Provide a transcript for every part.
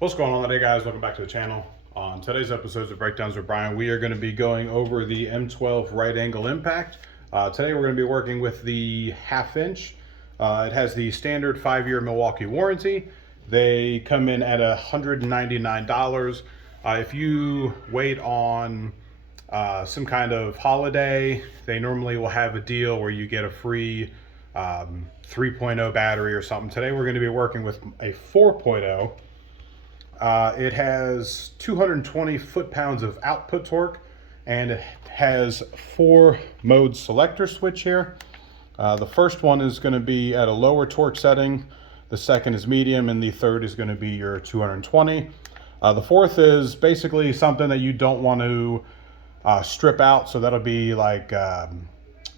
What's going on today, guys? Welcome back to the channel. On today's episodes of Breakdowns with Brian, we are going to be going over the M12 Right Angle Impact. Today we're going to be working with the 1/2 inch. It has the standard 5-year Milwaukee warranty. They come in at $199. If you wait on some kind of holiday, they normally will have a deal where you get a free 3.0 battery or something. Today we're going to be working with a 4.0. It has 220 foot-pounds of output torque, and it has 4 mode selector switch here. The first one is going to be at a lower torque setting, the second is medium, and the third is going to be your 220. The fourth is basically something that you don't want to strip out, so that'll be like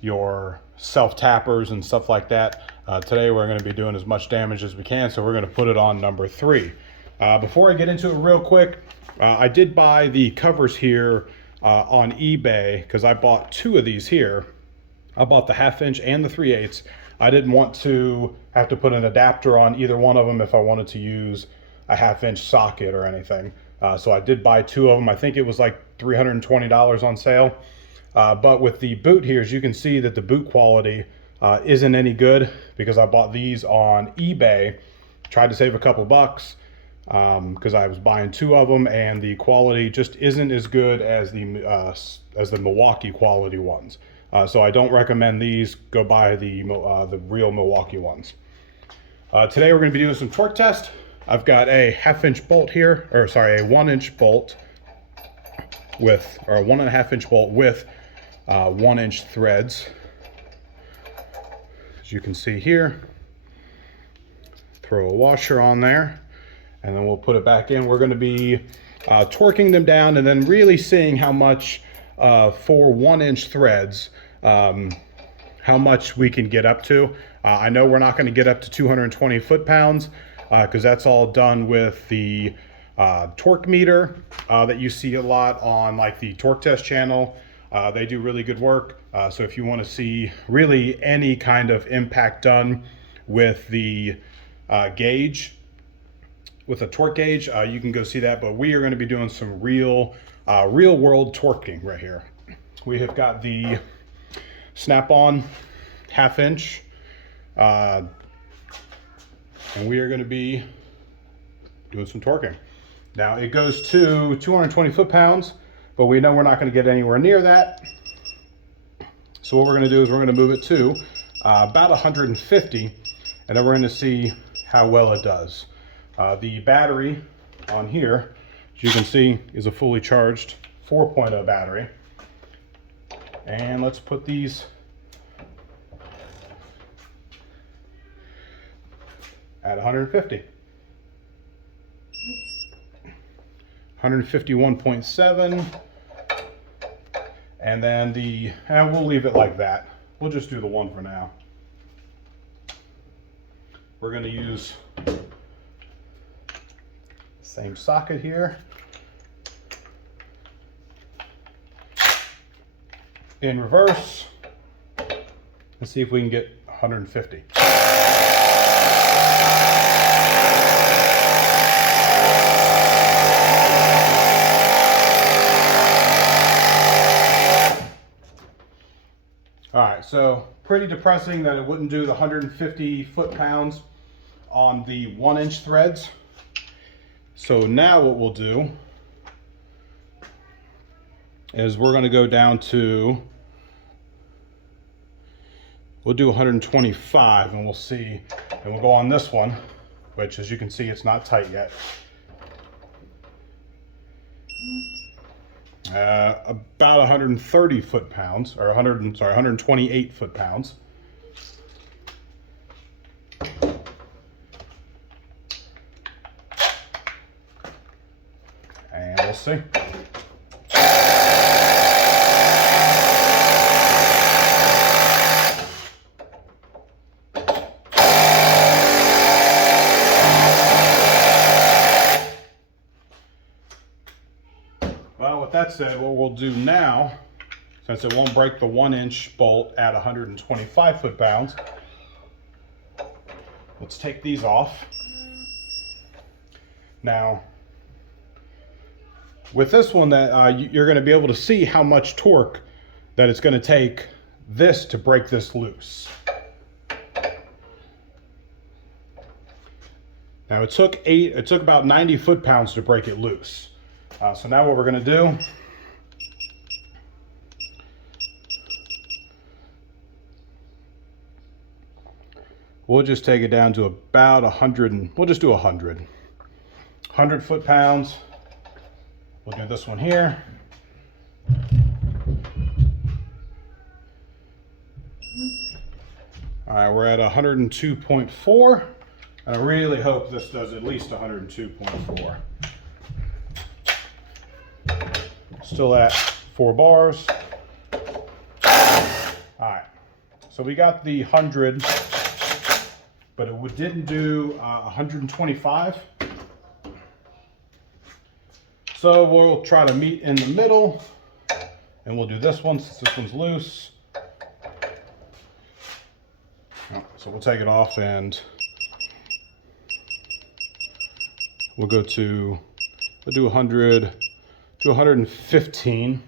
your self-tappers and stuff like that. Today we're going to be doing as much damage as we can, so we're going to put it on number 3. Before I get into it real quick, I did buy the covers here on eBay because I bought 2 of these here. I bought the 1/2 inch and the 3/8. I didn't want to have to put an adapter on either one of them if I wanted to use a 1/2 inch socket or anything. So I did buy 2 of them. I think it was like $320 on sale. But with the boot here, as you can see that the boot quality isn't any good because I bought these on eBay. Tried to save a couple bucks. Because I was buying 2 of them, and the quality just isn't as good as the Milwaukee quality ones. So I don't recommend these. Go buy the real Milwaukee ones. Today we're going to be doing some torque test. I've got a 1/2 inch bolt here, or sorry, a 1 inch bolt with, or a 1.5 inch bolt with 1 inch threads. As you can see here, throw a washer on there. And then we'll put it back in. We're going to be torquing them down and then really seeing how much for 1 inch threads, how much we can get up to. I know we're not going to get up to 220 foot-pounds because that's all done with the torque meter that you see a lot on like the Torque Test channel. They do really good work. So if you want to see really any kind of impact done with the gauge, with a torque gauge, you can go see that, but we are going to be doing some real world torquing right here. We have got the snap-on 1/2 inch, and we are going to be doing some torquing. Now it goes to 220 foot-pounds, but we know we're not going to get anywhere near that. So what we're going to do is we're going to move it to about 150, and then we're going to see how well it does. The battery on here, as you can see, is a fully charged 4.0 battery. And let's put these at 150. 151.7. And then we'll leave it like that. We'll just do the 1 for now. We're going to use same socket here. In reverse. Let's see if we can get 150. All right, so pretty depressing that it wouldn't do the 150 foot-pounds on the 1 inch threads. So now what we'll do is we're going to go down to, we'll do 125 and we'll see, and we'll go on this one, which as you can see, it's not tight yet. About 130 foot-pounds, or 128 foot-pounds. And we'll see. Well, with that said, what we'll do now, since it won't break the 1 inch bolt at 125 foot-pounds, let's take these off. Now, with this one, that you're going to be able to see how much torque that it's going to take this to break this loose. Now it took about 90 foot-pounds to break it loose. So now what we're going to do, we'll just take it down to about 100, and we'll just do 100 foot-pounds. We'll do this one here. All right, we're at 102.4. I really hope this does at least 102.4. Still at 4 bars. All right, so we got the 100, but it didn't do 125. So we'll try to meet in the middle, and we'll do this one since this one's loose. So we'll take it off and we'll go to, we'll do 100 to 115.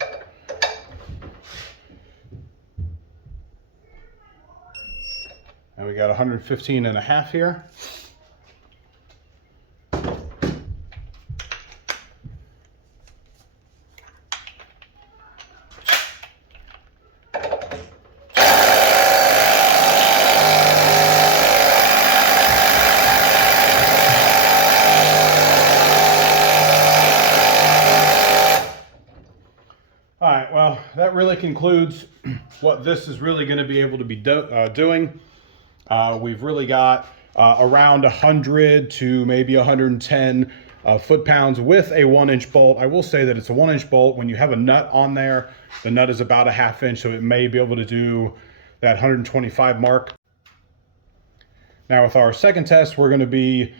And we got 115 and a half here. All right, well, that really concludes what this is really going to be able to be doing. We've really got around 100 to maybe 110 foot-pounds with a 1-inch bolt. I will say that it's a 1-inch bolt. When you have a nut on there, the nut is about a 1/2 inch, so it may be able to do that 125 mark. Now with our second test, we're going to be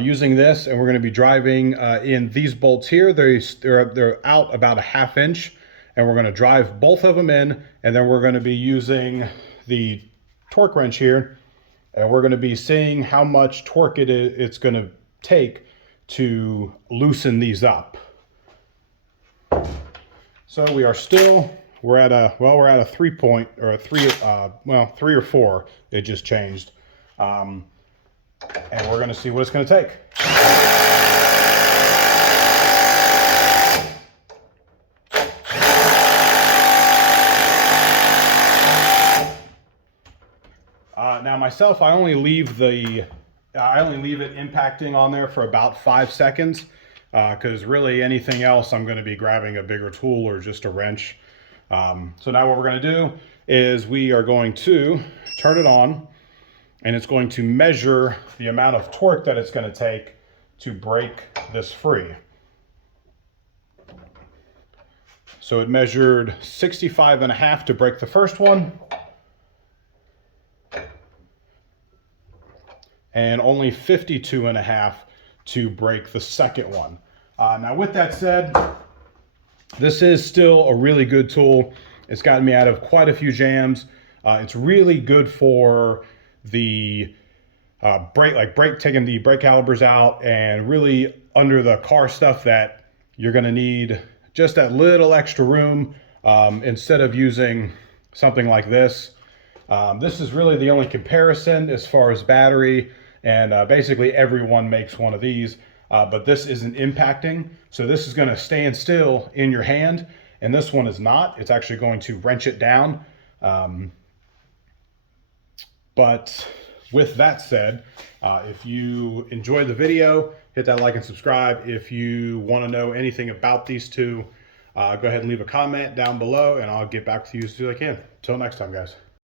using this, and we're going to be driving in these bolts here. They're out about a 1/2 inch, and we're going to drive both of them in, and then we're going to be using the torque wrench here, and we're going to be seeing how much torque it's going to take to loosen these up. So we're at a 3 point, or a 3, 3 or 4. It just changed. And we're going to see what it's going to take. Now myself, I only leave it impacting on there for about 5 seconds, because really anything else I'm going to be grabbing a bigger tool or just a wrench. So now what we're going to do is we are going to turn it on, and it's going to measure the amount of torque that it's going to take to break this free. So it measured 65.5 to break the first one, and only 52.5 to break the second one. Now with that said, this is still a really good tool. It's gotten me out of quite a few jams. It's really good for the taking the brake calipers out, and really under the car stuff that you're going to need just that little extra room, instead of using something like this. This is really the only comparison as far as battery, and basically everyone makes one of these, but this isn't impacting. So this is going to stand still in your hand, and this one is not. It's actually going to wrench it down. But with that said, if you enjoyed the video, hit that like and subscribe. If you want to know anything about these two, go ahead and leave a comment down below, and I'll get back to you as soon as I can. Till next time, guys.